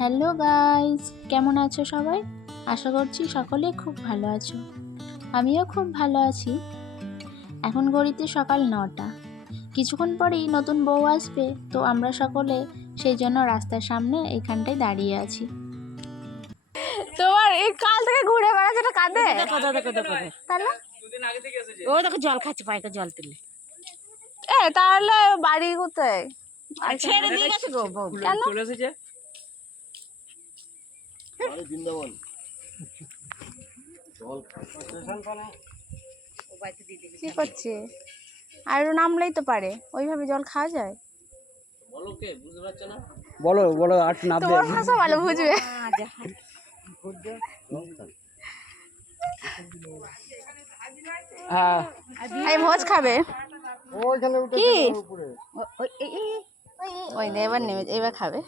Hello guys, কেমন আছো সবাই? আশা করছি সকলে খুব ভালো আছো। আমিও খুব ভালো আছি। এখন ঘড়িতে সকাল 9টা। কিছুক্ষণ পরেই নতুন বউ আসবে, তো আমরা সকলে সেই জন্য রাস্তার সামনে এখানটায় দাঁড়িয়ে আছি। তোমার এই কাল থেকে ঘুরে বেড়াচ্ছে, এটা কাঁদে। তাহলে ও দেখো জল খাচ্ছে, পাইকে জল তুলে। তাহলে বাড়ি কোথায়? ছেড়ে দিয়ে গেছে গো বউ। কেন? চলে এসেছে বৃন্দাবন। কি করছে? আর নামলেই তো পারে, ওইভাবে জল খাওয়া যায়? বলো কে বুঝতে পারছো না? বলো বলো আর নামবে। তোমার ভাষা ভালো বুঝবে। হ্যাঁ এই ভোজ খাবে কি? ওই দে এবার নেমে, এবার খাবে।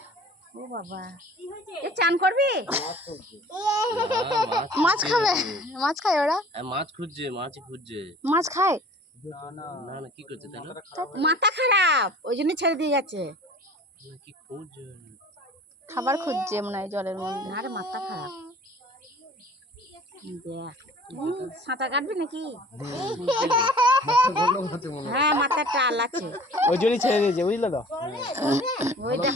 ও বাবা, এ চান করবি? মাছ খাবে? মাছ খায় ওরা? মাছ খুঁজছে, মাছই খুঁজছে। মাছ খায়? না না কি করছে তাহলে? মাথা খারাপ, ওই জন্য ছেড়ে দিয়ে গেছে। কি খুঁজছে? খাবার খুঁজছে মনে হয় জলের মধ্যে। আরে মাথা খারাপ। দেখ সাঁতার কাটবি নাকি? হ্যাঁ মাথার টাল আছে, ওই জন্যই ছেড়ে দিয়েছে, বুঝলে তো। ওই দেখ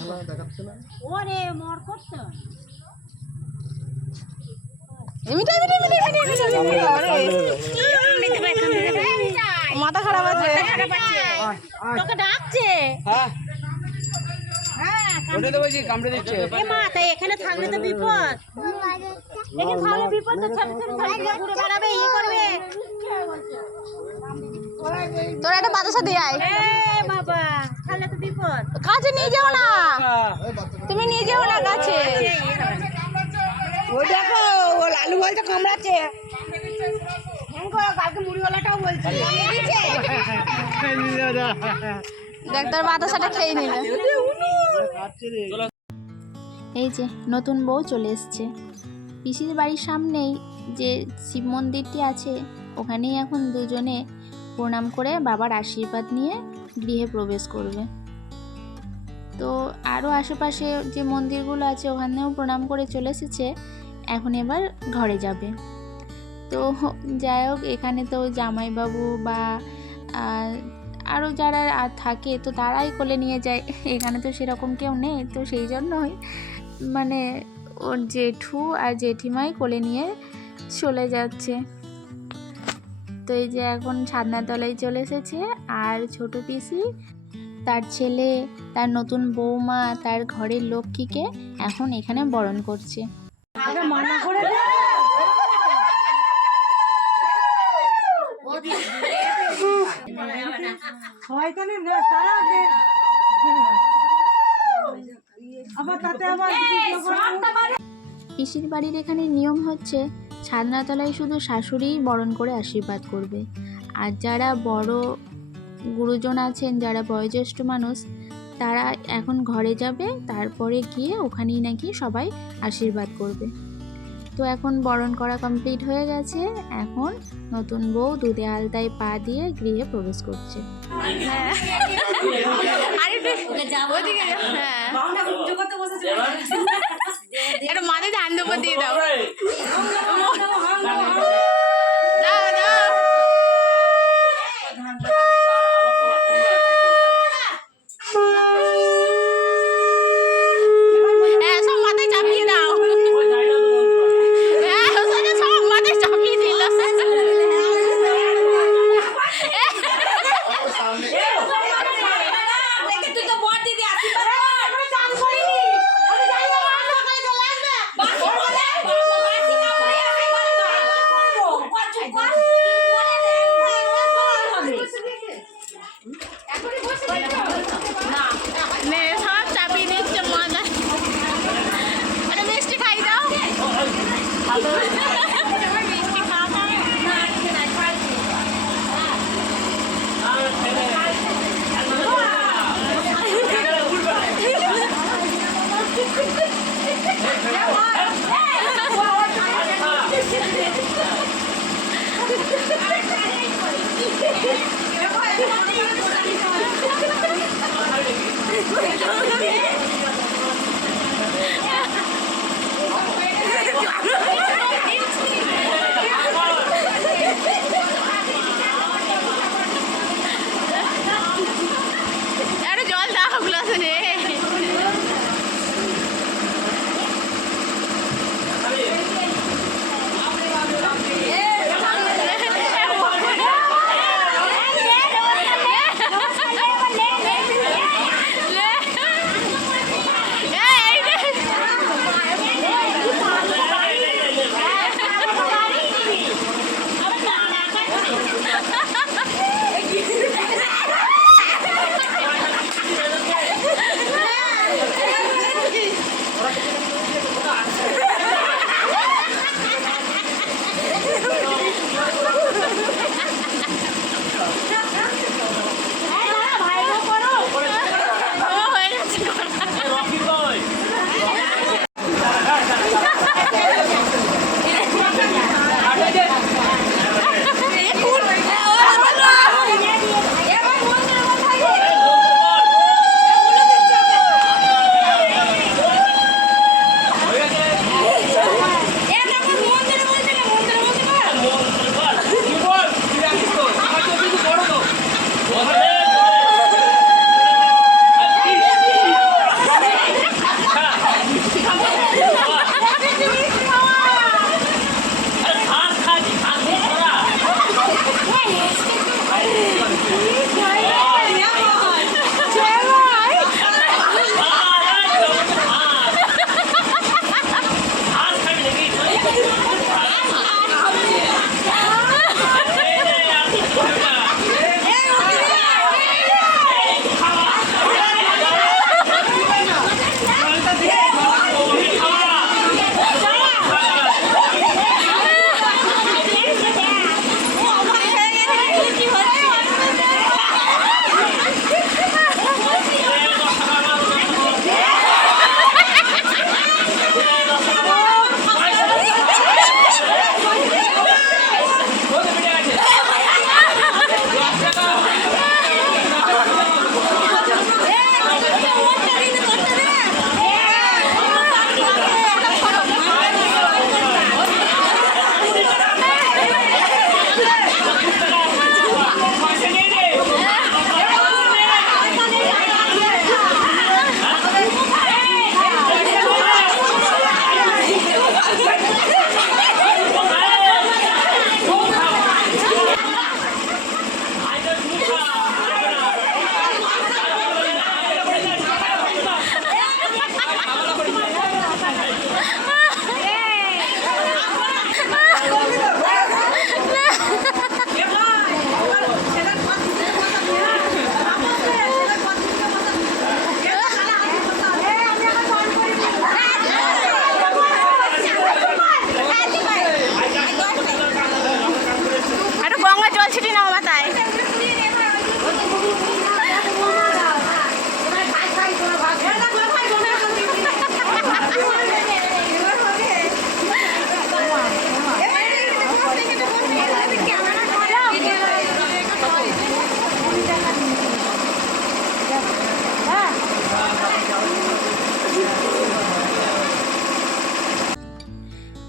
ওরে মর করছে। মাথা খারাপ আছে। তোকে ডাকছে। হ্যাঁ ওটা তো বলছি কামড়ে দিচ্ছে। এ মা, তাই এখানে থাকলে তো বিপদ। এখানে থাকলে বিপদ, তো ছেড়ে ছেড়ে থাকলে ঘুরে বেড়াবে, ইয়ে করবে। তোর একটা বাতাসা দিয়ে আয়। এ বাবা, তাহলে তো বিপদ। কাছে নিয়ে যাও না, তুমি নিয়ে যাও না কাছে। ওই দেখো, ও লালু বলছে কামড়াচ্ছে। কালকে মুড়িওয়ালাটাও বলছে দেখ তোর বাতাসাটা খেয়ে নিলে। এই যে নতুন বউ চলে এসছে। পিসির বাড়ির সামনেই যে শিব মন্দিরটি আছে, ওখানেই এখন দুজনে প্রণাম করে বাবার আশীর্বাদ নিয়ে গৃহে প্রবেশ করবে। তো আরও আশেপাশে যে মন্দিরগুলো আছে ওখানেও প্রণাম করে চলে এসেছে, এখন এবার ঘরে যাবে। তো যাই হোক, এখানে তো জামাইবাবু বা আরও যারা থাকে তো তারাই কোলে নিয়ে যায়, এখানে তো সেরকম কেউ নেই। তো সেই জন্যই মানে ওর জেঠু আর জেঠিমাই কোলে নিয়ে চলে যাচ্ছে। তো এই যে এখন ছাদনাতলায় চলে এসেছে, আর ছোট পিসি, তার ছেলে, তার নতুন বৌমা, তার ঘরের লক্ষ্মীকে এখন এখানে বরণ করছে। মানা করে দে। পিসির বাড়ির এখানে নিয়ম হচ্ছে ছাদনাতলায় শুধু শাশুড়িই বরণ করে আশীর্বাদ করবে, আর যারা বড় গুরুজন আছেন, যারা বয়োজ্যেষ্ঠ মানুষ, তারা এখন ঘরে যাবে, তারপরে গিয়ে ওখানেই নাকি সবাই আশীর্বাদ করবে। তো এখন বরণ করা কমপ্লিট হয়ে গেছে, এখন নতুন বউ দুধে আলতায় পা দিয়ে গৃহে প্রবেশ করছে। এটা মাথায় ধান দুপুর দিয়ে দাও।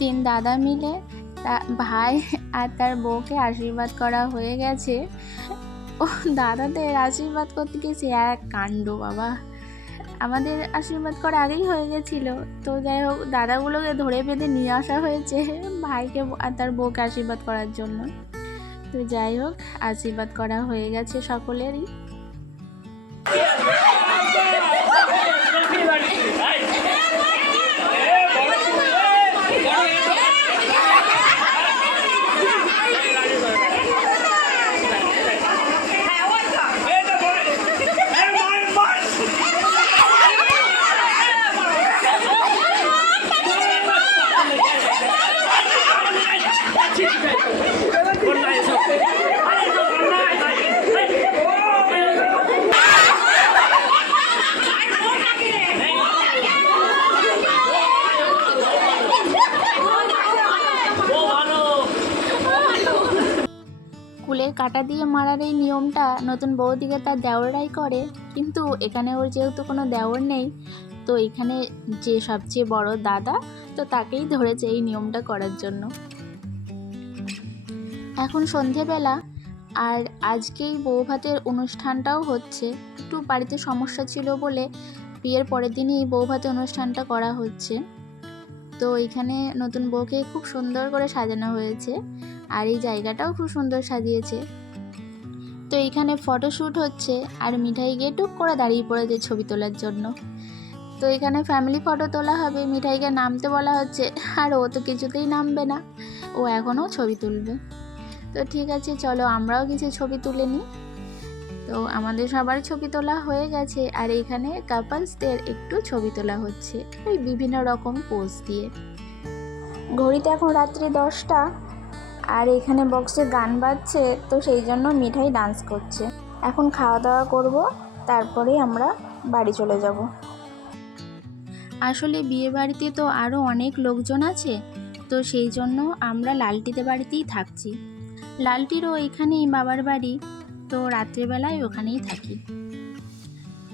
তিন দাদা মিলে ভাই আর তার বউকে আশীর্বাদ করা হয়ে গেছে। ও দাদাদের আশীর্বাদ করতে গেছে এক কাণ্ড বাবা। আমাদের আশীর্বাদ করা আগেই হয়ে গেছিলো, তো যাই হোক দাদাগুলোকে ধরে বেঁধে নিয়ে আসা হয়েছে ভাইকে আর তার বউকে আশীর্বাদ করার জন্য। তো যাই হোক আশীর্বাদ করা হয়ে গেছে সকলেরই। কুলের কাঁটা দিয়ে মারার এই নিয়মটা নতুন বৌদিকে তার দেওররাই করে, কিন্তু এখানে ওর যেহেতু কোনো দেওর নেই, তো এখানে যে সবচেয়ে বড় দাদা, তো তাকেই ধরেছে এই নিয়মটা করার জন্য। এখন সন্ধেবেলা, আর আজকেই বউ ভাতের অনুষ্ঠানটাও হচ্ছে। একটু বাড়িতে সমস্যা ছিল বলে বিয়ের পরের দিনই বউ ভাতের অনুষ্ঠানটা করা হচ্ছে। তো এখানে নতুন বউকে খুব সুন্দর করে সাজানো হয়েছে, আর এই জায়গাটাও খুব সুন্দর সাজিয়েছে। তো এইখানে ফটোশ্যুট হচ্ছে, আর মিঠাই গিয়ে টুক করে দাঁড়িয়ে পড়েছে ছবি তোলার জন্য। তো এখানে ফ্যামিলি ফটো তোলা হবে, মিঠাইকে নামতে বলা হচ্ছে, আর ও তো কিছুতেই নামবে না, ও এখনও ছবি তুলবে। তো ঠিক আছে চলো আমরাও কিছু ছবি তুলে নিই। তো আমাদের সবার ছবি তোলা হয়ে গেছে, আর এইখানে কাপলসদের একটু ছবি তোলা হচ্ছে ওই বিভিন্ন রকম পোজ দিয়ে। ঘড়িতে এখন রাত্রি 10টা, আর এখানে বক্সে গান বাজছে, তো সেই জন্য মিঠাই ডান্স করছে। এখন খাওয়া দাওয়া করব, তারপরেই আমরা বাড়ি চলে যাব। আসলে বিয়ে বাড়িতে তো আরও অনেক লোকজন আছে, তো সেই জন্য আমরা লালটিতে বাড়িতেই থাকছি। লালটিরও এখানেই বাবার বাড়ি, তো রাত্রেবেলায় ওখানেই থাকি।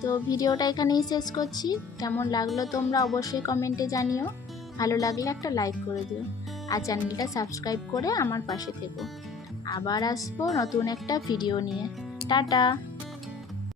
তো ভিডিওটা এখানেই শেষ করছি। কেমন লাগলো তোমরা অবশ্যই কমেন্টে জানিও, ভালো লাগলে একটা লাইক করে দিও, আর চ্যানেলটা সাবস্ক্রাইব করে আমার পাশে থেকো। আবার আসবো নতুন একটা ভিডিও নিয়ে। টাটা।